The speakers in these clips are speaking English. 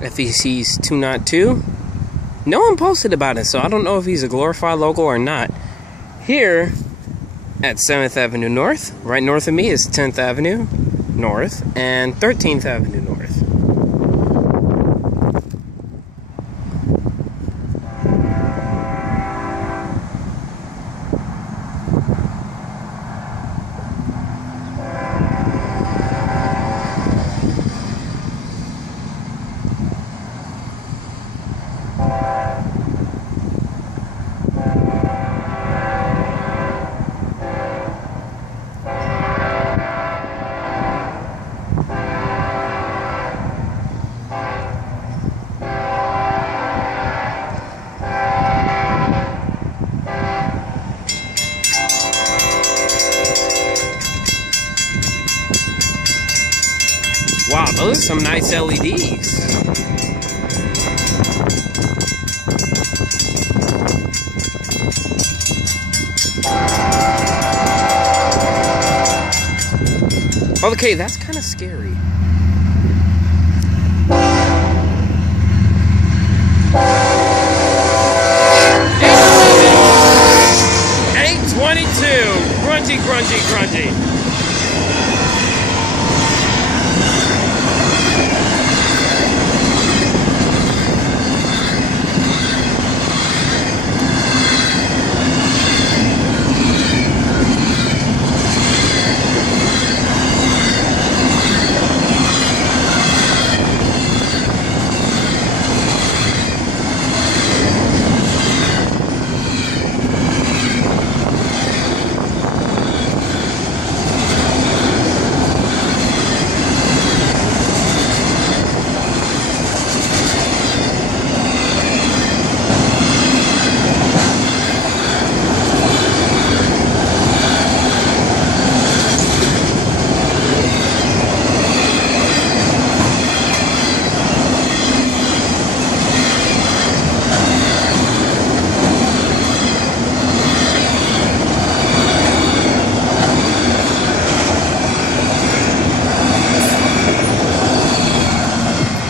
FEC's 202. No one posted about it, so I don't know if he's a glorified local or not. Here at 7th Avenue North, right north of me is 10th Avenue North and 13th Avenue North. Wow, those are some nice LEDs. Okay, that's kind of scary. Grungy, grungy, grungy.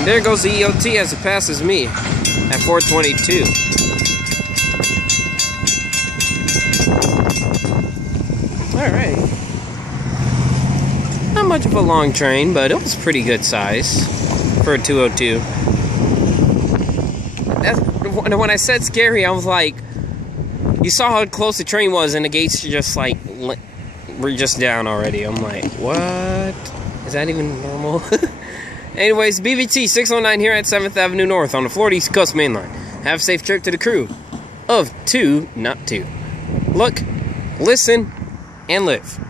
There goes the EOT as it passes me at 422. Alright. Not much of a long train, but it was pretty good size for a 202. When I said scary, I was like, you saw how close the train was and the gates just like, were just down already. I'm like, what? Is that even normal? Anyways, BBT 609 here at 7th Avenue North on the Florida East Coast Main Line. Have a safe trip to the crew of 2 Not 2. Look, listen, and live.